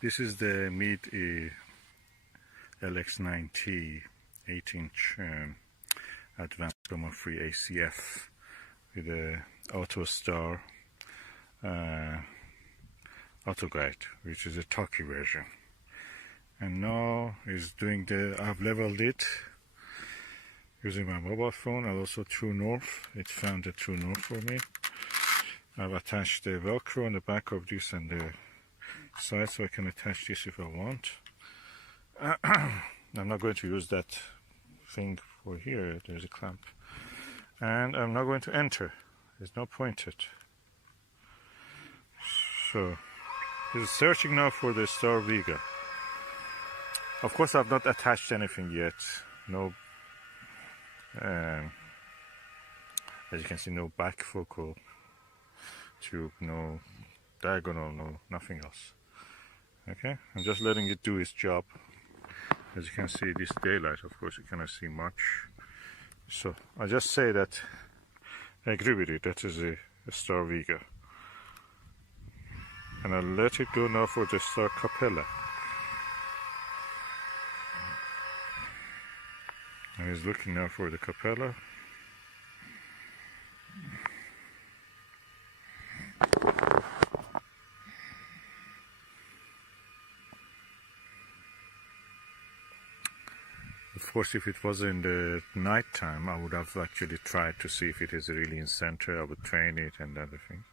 This is the Meade LX90 8-inch advanced free ACF with a Autostar Autoguide, which is a talkie version. And now is doing I've leveled it using my mobile phone and also True North. It found a True North for me. I've attached the Velcro on the back of this and the side, so I can attach this if I want. I'm not going to use that thing for here. There's a clamp, and I'm not going to enter. There's no pointed. So it's searching now for the Star Vega. Of course, I've not attached anything yet. No, as you can see, no back focal tube, no diagonal, no nothing else. Okay, I'm just letting it do its job. As you can see, this daylight, of course, you cannot see much. So I just say that I agree with it. That is a Star Vega, and I'll let it go now for the Star Capella. And he's looking now for the Capella. Of course, if it was in the night time, I would have actually tried to see if it is really in center. I would train it and everything.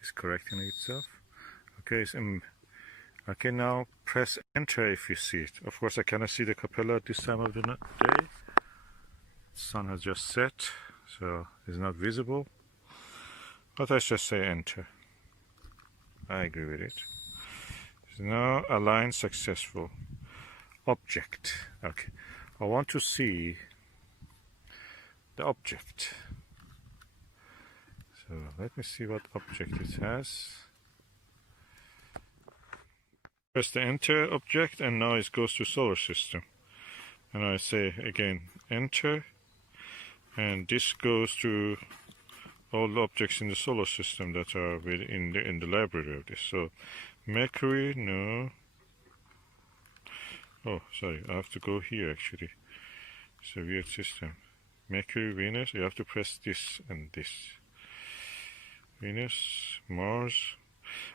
It's correcting itself. Okay, so I can now press enter if you see it. Of course, I cannot see the Capella at this time of the day. The sun has just set, so it's not visible. But let's just say enter. I agree with it. Now align successful. Object. Okay, I want to see the object. So let me see what object it has. Press the enter object, and now it goes to solar system. And I say again enter, and this goes to all the objects in the solar system that are in the library of this. So Mercury, no. Oh, sorry, I have to go here actually. It's a weird system. Mercury, Venus, you have to press this and this. Venus, Mars.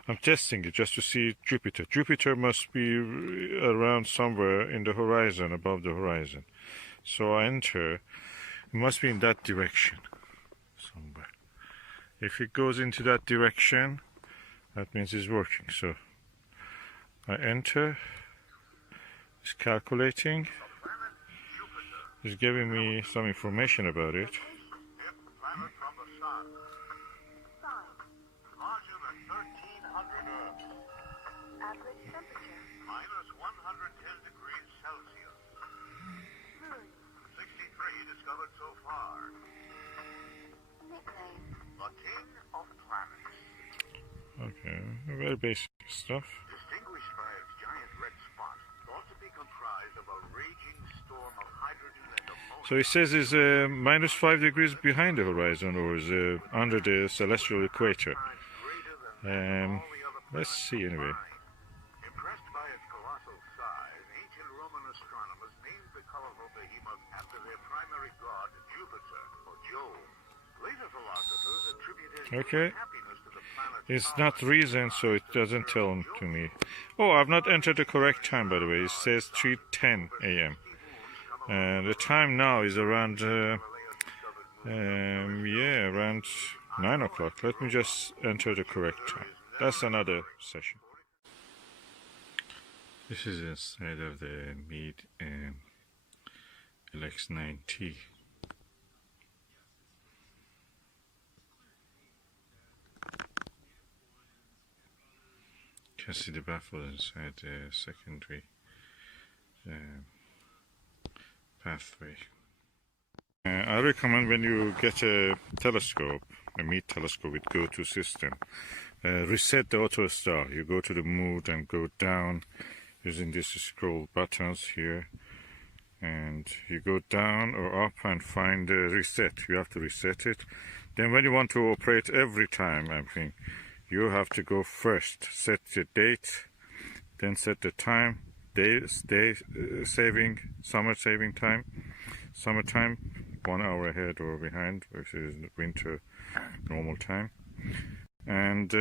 I'm testing it just to see Jupiter. Jupiter must be around somewhere in the horizon, above the horizon. So I enter. It must be in that direction somewhere. If it goes into that direction, that means it's working. So I enter. It's calculating. It's giving me some information about it. Okay, very basic stuff. Distinguished by its giant red spot, thought to be comprised of a raging storm of hydrogen and ammonia. So it says it's -5 degrees behind the horizon, or is under the celestial equator. Let's see anyway. Impressed by its colossal size, ancient Roman astronomers named the colorful behemoth after their primary god, Jupiter, or Jove. Later philosophers attributed happiness to the planet. It's not reason, so it doesn't tell to me. Oh, I've not entered the correct time, by the way. It says 3:10 a.m. The time now is around, around 9 o'clock. Let me just enter the correct time. That's another session. This is inside of the Meade LX90. You can see the baffle inside the secondary pathway. I recommend when you get a telescope, a Meade telescope with go-to system, reset the Autostar. You go to the mode and go down using these scroll buttons here, and you go down or up and find the reset. You have to reset it. Then when you want to operate every time, I think, you have to go first. Set the date, then set the time, day saving, summer saving time, summertime, 1 hour ahead or behind, which is winter normal time. And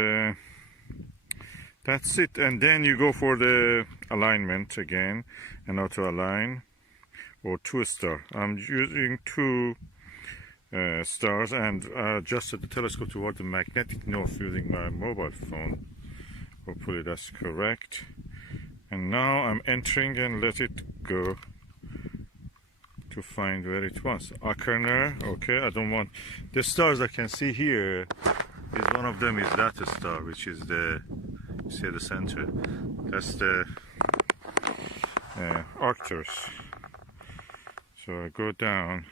that's it. And then you go for the alignment again, and auto align, or 2-star. I'm using 2 stars, and adjusted the telescope toward the magnetic north using my mobile phone. Hopefully that's correct. And now I'm entering and let it go to find where it was. Acherner, okay, I don't want the stars I can see here. Is one of them is that star, which is the, you see the center. That's the Arcturus. So I go down.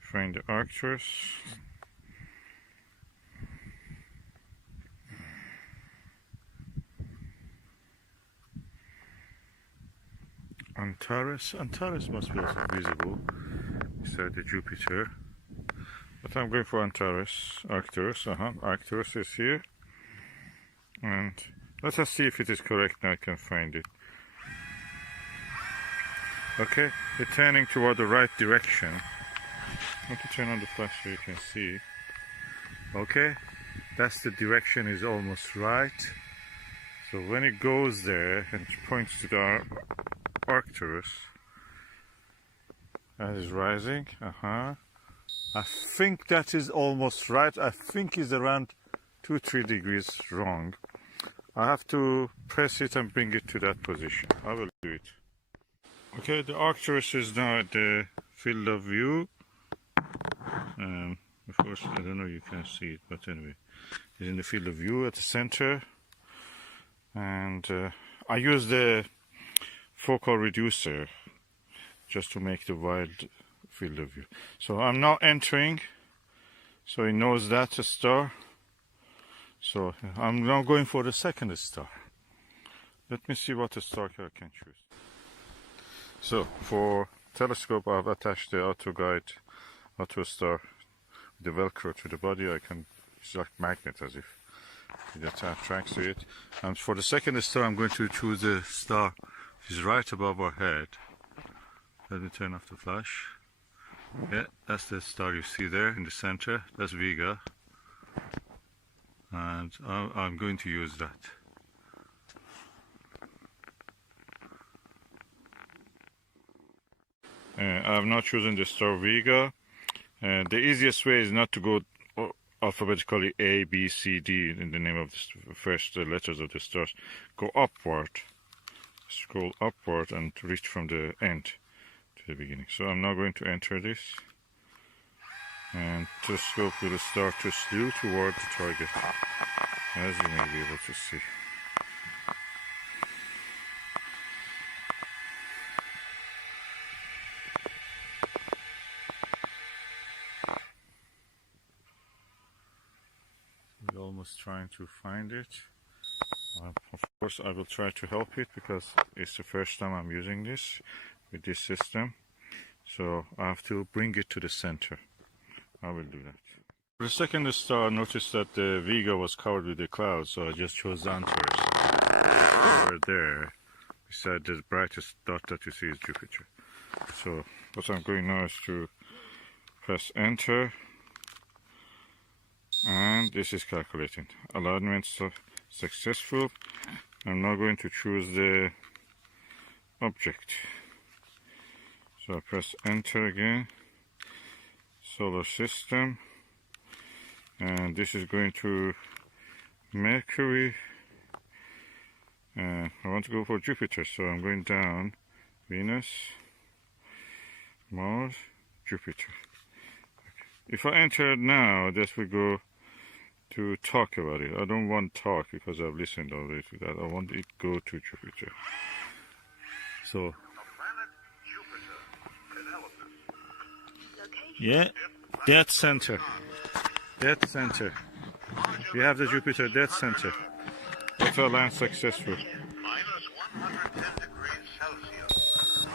Find the Arcturus. Antares must be also visible beside the Jupiter. But I'm going for Antares. Arcturus, Arcturus is here. And let us see if it is correct now. I can find it. Okay, it's turning toward the right direction. Let me turn on the flash so you can see. Okay, that's the direction, is almost right. So when it goes there and points to the Arcturus, that is rising. I think that is almost right. I think it's around 2-3 degrees wrong. I have to press it and bring it to that position. I will do it. Okay, the Arcturus is now at the field of view. Of course, I don't know if you can see it, but anyway, it's in the field of view at the center. And I use the focal reducer just to make the wide field of view. So I'm now entering, so it knows that's a star. So I'm now going for the second star. Let me see what star I can choose. So for telescope, I've attached the Autostar, the Velcro to the body. It's like magnet, as if it attracts to it. And for the second star, I'm going to choose the star which is right above our head. Let me turn off the flash. Yeah, that's the star you see there in the center. That's Vega. And I'm going to use that. I've not chosen the star Vega. The easiest way is not to go alphabetically A, B, C, D in the name of the first letters of the stars. Go upward, scroll upward, and reach from the end to the beginning. So I'm now going to enter this, and telescope will start to slew toward the target, as you may be able to see. We're almost trying to find it. Of course, I will try to help it because it's the first time I'm using this with this system. So I have to bring it to the center. I will do that. For the second star, I noticed that the Vega was covered with the clouds, so I just chose Antares. Over there, beside the brightest dot that you see is Jupiter. So what I'm going now is to press enter, and this is calculating. Alignment successful. I'm now going to choose the object. So I press enter again. Solar system, and this is going to Mercury. I want to go for Jupiter, so I'm going down. Venus, Mars, Jupiter. Okay. If I enter now, this will go to talk about it. I don't want talk because I've listened already to that. I want it to go to Jupiter. So yeah, dead center. Dead center. We have the Jupiter dead center. Auto align successful. -110 degrees Celsius.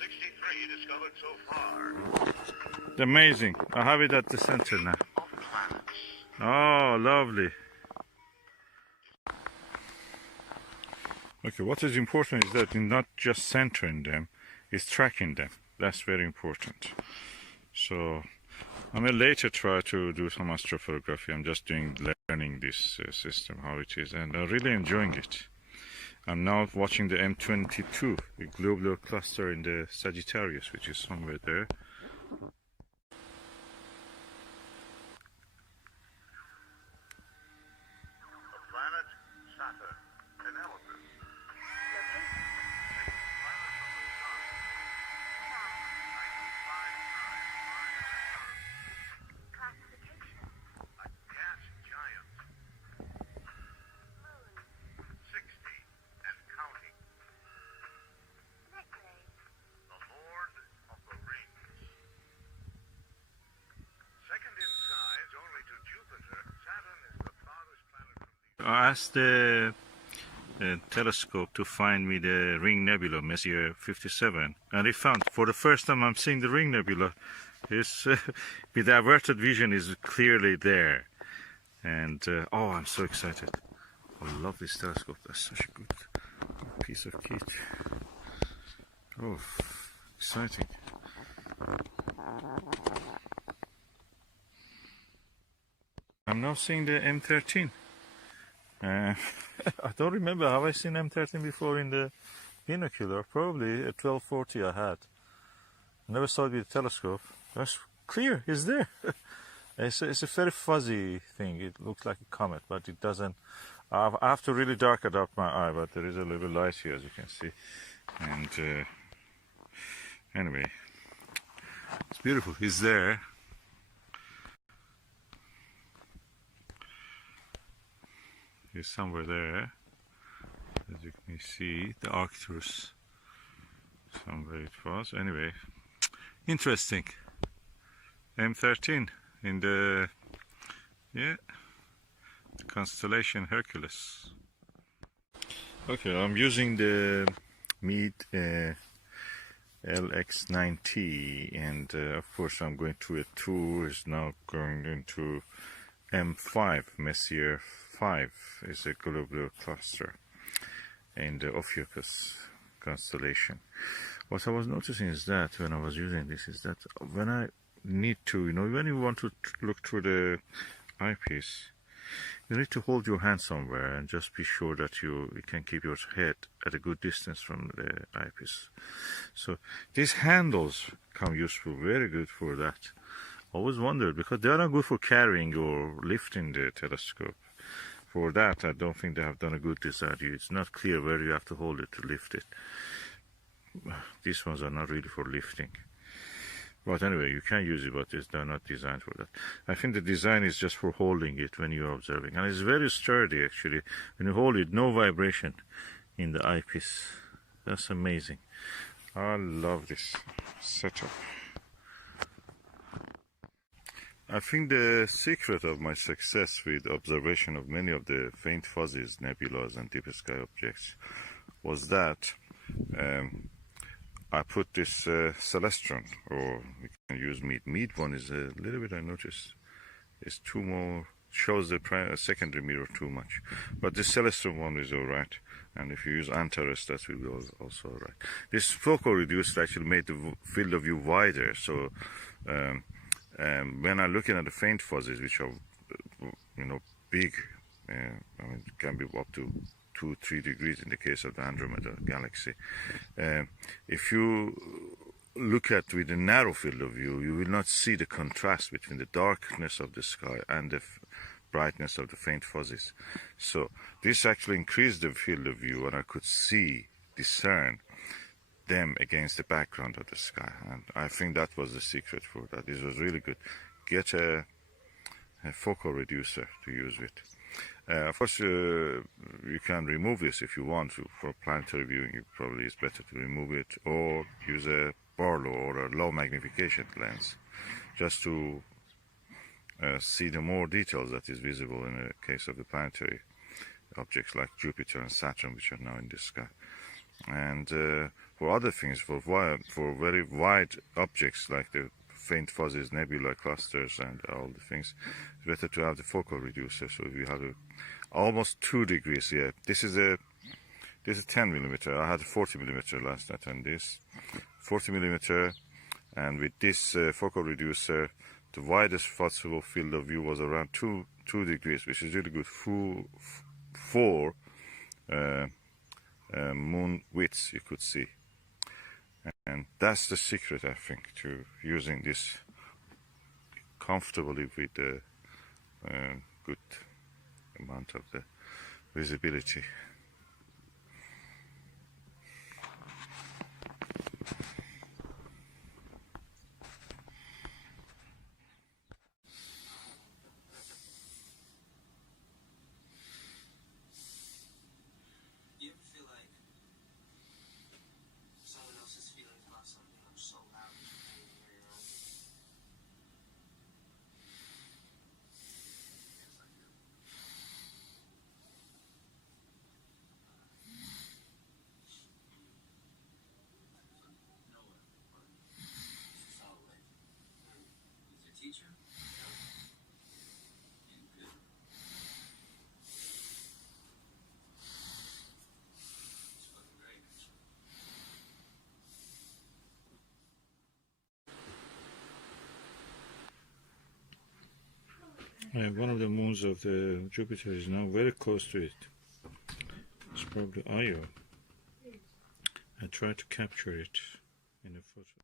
63 to discovered so far. Amazing. I have it at the center now. Of planets. Oh, lovely. Okay, what is important is that you're not just centering them, it's tracking them. That's very important. So I may later try to do some astrophotography. I'm just learning this system, how it is, and I'm really enjoying it. I'm now watching the M22, the globular cluster in the Sagittarius, which is somewhere there. The planet Saturn. Analysis. A gas giant. 60 and counting. The Lord of the Rings. Second in size only to Jupiter, Saturn is the farthest planet from the... I asked the telescope to find me the Ring Nebula, Messier 57, and it found, for the first time I'm seeing the Ring Nebula. It's, with the averted vision is clearly there. And, oh, I'm so excited. I love this telescope. That's such a good piece of kit. Oh, exciting. I'm now seeing the M13. I don't remember, have I seen M13 before in the binocular? Probably at 1240 I had. I never saw it with a telescope. That's clear, it's there. It's a very fuzzy thing. It looks like a comet, but it doesn't. I have to really darken up my eye, but there is a little light here, as you can see. And anyway, it's beautiful. It's there. It's somewhere there, as you can see, the Arcturus, somewhere it was. Anyway, interesting. M13 in the, yeah, the constellation Hercules. Okay, I'm using the Meade LX90, and of course I'm going through a tour. Is now going into M5, Messier 5 is a globular cluster in the Ophiuchus constellation. What I was noticing is that when I was using this is that when I need to, when you want to look through the eyepiece, you need to hold your hand somewhere and just be sure that you can keep your head at a good distance from the eyepiece. So these handles come useful, very good for that. I always wondered, because they are not good for carrying or lifting the telescope. For that, I don't think they have done a good design. It's not clear where you have to hold it to lift it. These ones are not really for lifting. But anyway, you can use it, but they're not designed for that. I think the design is just for holding it when you're observing. And it's very sturdy, actually. When you hold it, no vibration in the eyepiece. That's amazing. I love this setup. I think the secret of my success with observation of many of the faint fuzzies, nebulas, and deep sky objects was that I put this celestron, or we can use Meade. Meade one is a little bit, I noticed, is too more, shows the secondary mirror too much. But this celestron one is alright. And if you use Antares, that will be also alright. This focal reducer actually made the field of view wider, so when I'm looking at the faint fuzzies, which are, big, I mean, it can be up to 2-3 degrees in the case of the Andromeda galaxy. If you look at with a narrow field of view, you will not see the contrast between the darkness of the sky and the brightness of the faint fuzzies. So this actually increased the field of view, and I could discern them against the background of the sky, and I think that was the secret for that. This was really good. Get a focal reducer to use with. Of course, you can remove this if you want to. For planetary viewing, it probably is better to remove it, or use a Barlow or a low magnification lens, just to see the more details that is visible in the case of the planetary objects like Jupiter and Saturn, which are now in the sky. And for other things, for very wide objects like the faint fuzzies, nebula clusters, and all the things, it's better to have the focal reducer. So we have almost 2 degrees here. This is 10 millimeter. I had 40 millimeter last night, and this 40 millimeter, and with this focal reducer, the widest possible field of view was around 2 degrees, which is really good for moon widths, you could see. And that's the secret, I think, to using this comfortably with a good amount of the visibility. One of the moons of the Jupiter is now very close to it. It's probably Io. I tried to capture it in a photo.